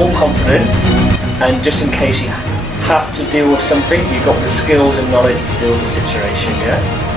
more confidence, and just in case you have to deal with something, you've got the skills and knowledge to deal with the situation, yeah?